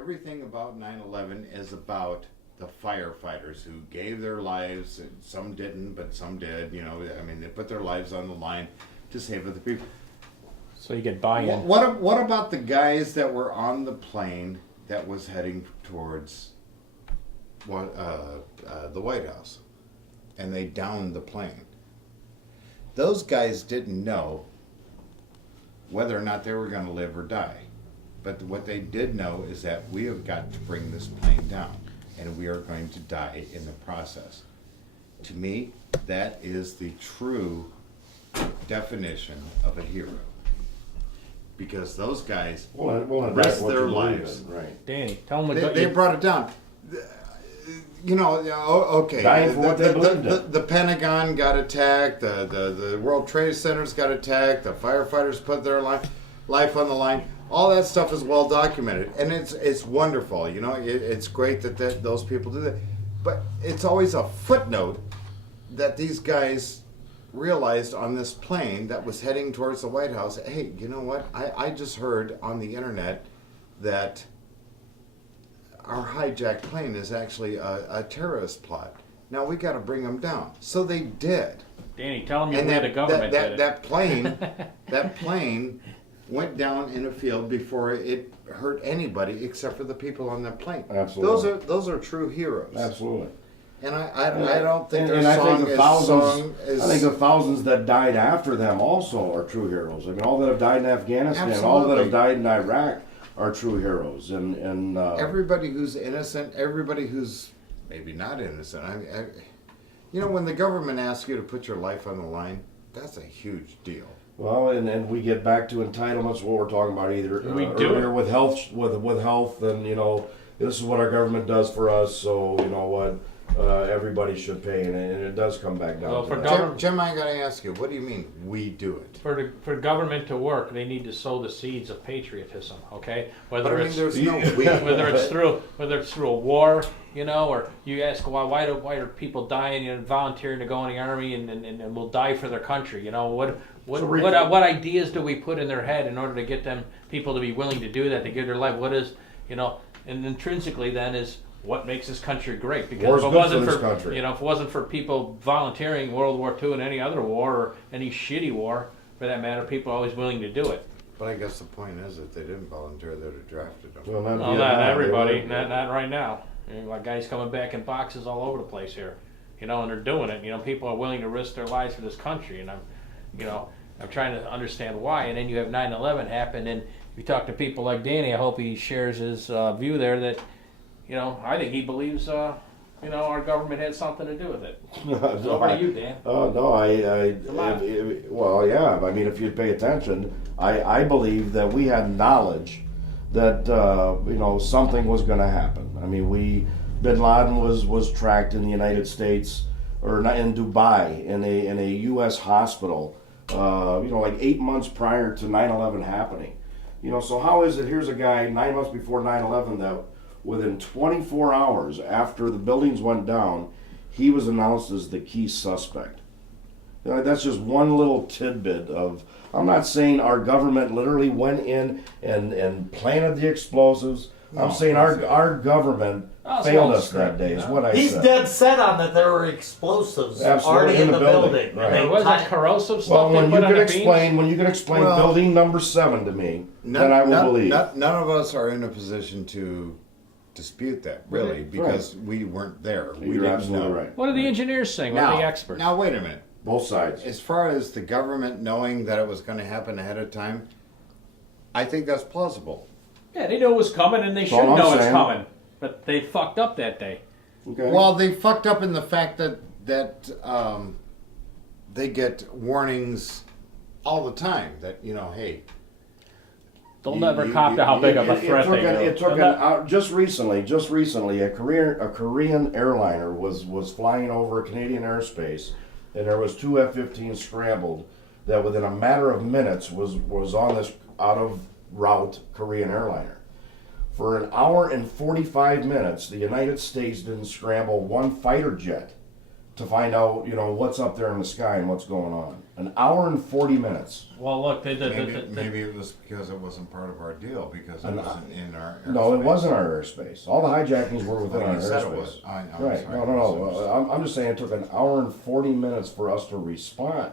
everything about 9/11 is about the firefighters who gave their lives, and some didn't, but some did. You know, I mean, they put their lives on the line to save other people. So you get buy-in. What about the guys that were on the plane that was heading towards the White House, and they downed the plane? Those guys didn't know whether or not they were going to live or die. But what they did know is that we have got to bring this plane down, and we are going to die in the process. To me, that is the true definition of a hero. Because those guys risked their lives. Right. Danny, tell them what They brought it down. You know, okay. Dying for what they believed in. The Pentagon got attacked. The World Trade Centers got attacked. The firefighters put their life on the line. All that stuff is well documented, and it's wonderful. You know, it's great that those people do that. But it's always a footnote that these guys realized on this plane that was heading towards the White House. Hey, you know what? I just heard on the internet that our hijacked plane is actually a terrorist plot. Now we got to bring them down. So they did. Danny, tell them you And where the government did it. that plane went down in a field before it hurt anybody except for the people on that plane. Absolutely. Those are true heroes. Absolutely. And I don't think their and I song think the is thousands. is. I think the thousands that died after them also are true heroes. I mean, all that have died in Afghanistan, all that have Absolutely. died in Iraq are true heroes. And Everybody who's innocent, everybody who's maybe not innocent. You know, when the government asks you to put your life on the line, that's a huge deal. well, and we get back to entitlements. What we're talking about either We do earlier it. with health, with health, and you know, this is what our government does for us. So you know what, everybody should pay, and it does come back down Well, to for that. government- Jim, I got to ask you, what do you mean we do it? For government to work, they need to sow the seeds of patriotism. Okay, But whether I mean, it's there's no we. whether it's through a war, you know, or you ask why are people dying and volunteering to go in the army and will die for their country? You know, what ideas do we put in their head in order to get them people to be willing to do that, to give their life? What is, you know, and intrinsically then is what makes this country great? Because War's if it good wasn't for for, this country. you know, if it wasn't for people volunteering World War II and any other war or any shitty war for that matter, people are always willing to do it. But I guess the point is that they didn't volunteer; they'd have drafted them. Well, Well, Vietnam, not they everybody, were- not right now. You know, like guys coming back in boxes all over the place here, you know, and they're doing it. You know, people are willing to risk their lives for this country, and I'm trying to understand why. And then you have 9/11 happen, and you talk to people like Danny. I hope he shares his view there. That, you know, I think he believes, you know, our government had something to do with it. So over to you, Dan. Oh no, Come on. well, yeah. I mean, if you pay attention, I believe that we had knowledge that you know, something was going to happen. I mean, Bin Laden was tracked in the United States, or not, in Dubai, in a U.S. hospital. You know, like 8 months prior to 9/11 happening. You know, so how is it? Here's a guy 9 months before 9/11 that within 24 hours after the buildings went down, he was announced as the key suspect. You know, that's just one little tidbit of. I'm not saying our government literally went in and planted the explosives. No, I'm saying our government Oh, failed well, us that day. Is what I He's said. dead set on that there were explosives Absolutely, already in the building. right. And Or they was that ti- corrosive stuff Well, they when you put on can the explain beams? Well, building number 7 to me, then I will believe. None of us are in a position to dispute that, really, Right. because we weren't there. We You're didn't absolutely know. right. What are the engineers saying? What are the experts? Now, wait a minute. Both sides. As far as the government knowing that it was going to happen ahead of time, I think that's plausible. Yeah, they knew it was coming, and they That's should all I'm know it's saying. coming. But they fucked up that day. Okay. Well, they fucked up in the fact that they get warnings all the time that, you know, hey, They'll You- never you- cop to how big of a It threat took they an- are. It took just recently, a Korean airliner was flying over Canadian airspace, and there was 2 F-15s scrambled. That within a matter of minutes was on this out of route Korean airliner. For an hour and 45 minutes, the United States didn't scramble one fighter jet to find out, what's up there in the sky and what's going on. An hour and 40 minutes. Well, look, Maybe it was because it wasn't part of our deal, because it wasn't in our airspace. No, it wasn't our airspace. All the hijackings were within our You said it airspace. was. I'm Right. sorry. No. I'm just saying it took an hour and 40 minutes for us to respond.